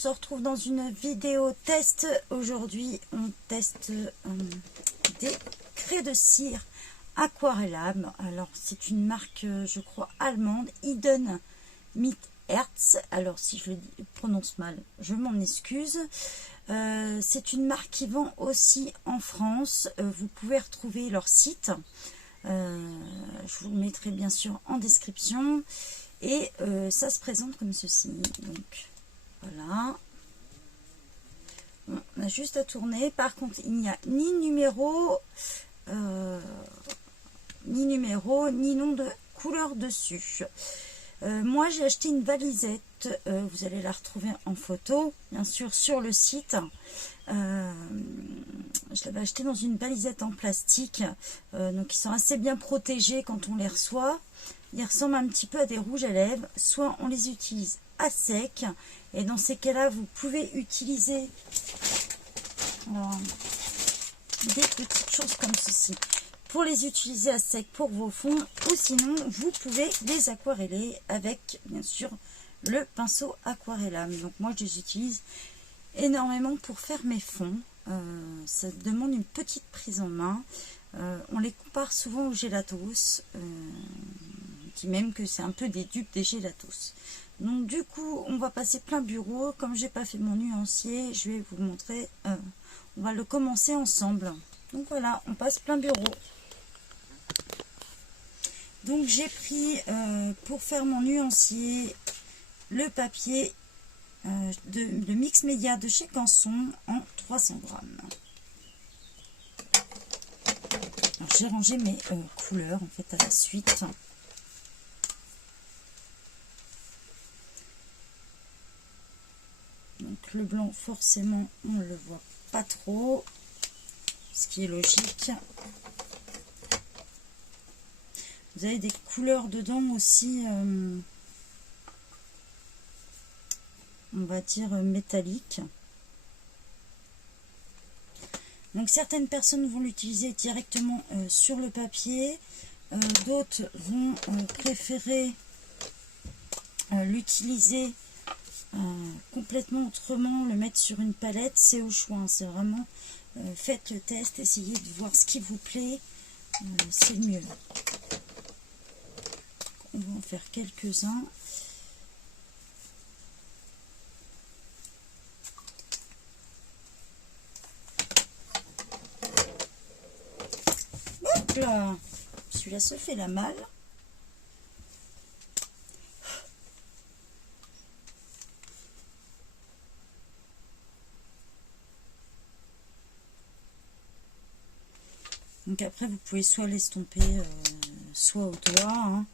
se retrouve dans une vidéo test. Aujourd'hui, on teste des craies de cire aquarellables. Alors, c'est une marque, je crois, allemande, Eden mit Herz. Alors, si je le prononce mal, je m'en excuse. C'est une marque qui vend aussi en France. Vous pouvez retrouver leur site. Je vous le mettrai bien sûr en description. Et ça se présente comme ceci. Donc, voilà. On a juste à tourner. Par contre, il n'y a ni numéro, ni nom de couleur dessus. Moi, j'ai acheté une valisette. Vous allez la retrouver en photo, bien sûr, sur le site. Je l'avais acheté dans une valisette en plastique. Donc, ils sont assez bien protégés quand on les reçoit. Ils ressemblent un petit peu à des rouges à lèvres. Soit on les utilise à sec. Et dans ces cas-là, vous pouvez utiliser des petites choses comme ceci pour les utiliser à sec pour vos fonds. Ou sinon, vous pouvez les aquareller avec, bien sûr, le pinceau aquarellable. Donc moi, je les utilise énormément pour faire mes fonds. Ça demande une petite prise en main. On les compare souvent au Gelatos. On dit même que c'est un peu des dupes des Gelatos. Donc du coup, on va passer plein bureau. Comme j'ai pas fait mon nuancier, je vais vous montrer. On va le commencer ensemble. Donc voilà, on passe plein bureau. Donc j'ai pris pour faire mon nuancier le papier de Mix Média de chez Canson en 300 grammes. J'ai rangé mes couleurs en fait à la suite. Donc le blanc, forcément, on ne le voit pas trop, ce qui est logique. Vous avez des couleurs dedans aussi, on va dire métalliques. Donc certaines personnes vont l'utiliser directement sur le papier, d'autres vont préférer l'utiliser complètement autrement, le mettre sur une palette. C'est au choix, hein. C'est vraiment faites le test, essayez de voir ce qui vous plaît, c'est le mieux. On va en faire quelques-uns. Hop là, celui-là se fait la malle. Donc après, vous pouvez soit l'estomper, soit au doigt, hein,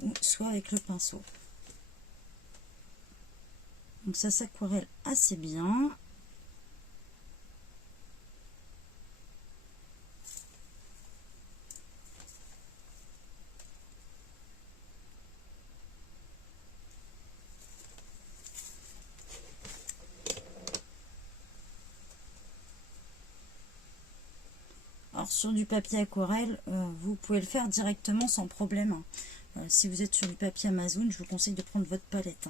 ou soit avec le pinceau. Donc ça s'aquarelle assez bien. Alors sur du papier aquarelle, vous pouvez le faire directement sans problème. Si vous êtes sur du papier Amazon, je vous conseille de prendre votre palette.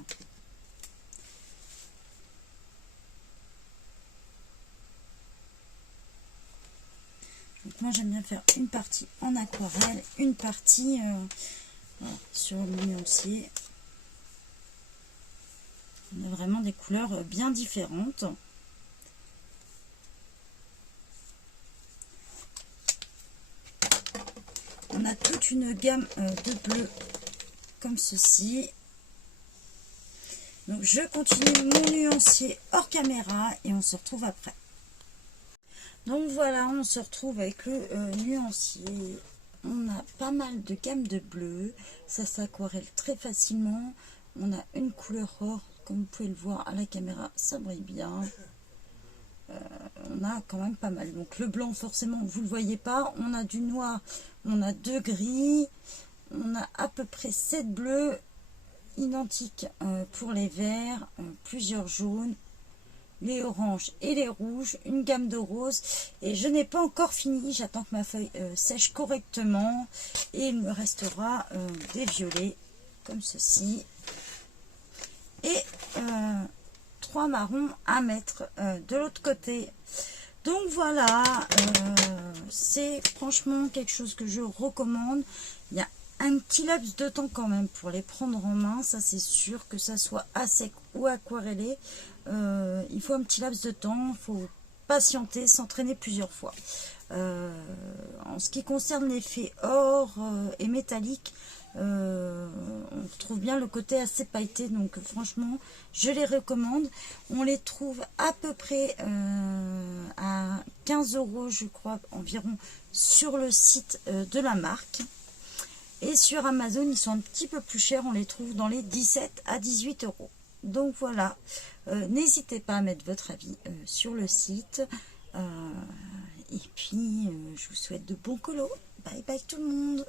Donc moi j'aime bien faire une partie en aquarelle, une partie sur le nuancier. On a vraiment des couleurs bien différentes. On a toute une gamme de bleus comme ceci. Donc je continue mon nuancier hors caméra et on se retrouve après. Donc voilà, on se retrouve avec le nuancier. On a pas mal de gamme de bleus. Ça s'aquarelle très facilement. On a une couleur or, comme vous pouvez le voir à la caméra, ça brille bien. On a quand même pas mal. Donc le blanc, forcément, vous ne le voyez pas. On a du noir, on a 2 gris. On a à peu près 7 bleus identiques pour les verts, plusieurs jaunes, les oranges et les rouges, une gamme de roses. Et je n'ai pas encore fini, j'attends que ma feuille sèche correctement. Et il me restera des violets comme ceci. Et 3 marrons à mettre de l'autre côté. Donc voilà, c'est franchement quelque chose que je recommande. Il y a un petit laps de temps quand même pour les prendre en main, ça c'est sûr, que ça soit à sec ou aquarellé. Il faut un petit laps de temps, il faut patienter, s'entraîner plusieurs fois. En ce qui concerne l'effet or et métallique, on retrouve bien le côté assez pailleté, donc franchement je les recommande. On les trouve à peu près à 15 € je crois environ sur le site de la marque, et sur Amazon ils sont un petit peu plus chers, on les trouve dans les 17 à 18 €. Donc voilà, n'hésitez pas à mettre votre avis sur le site, et puis je vous souhaite de bons colos. Bye bye tout le monde.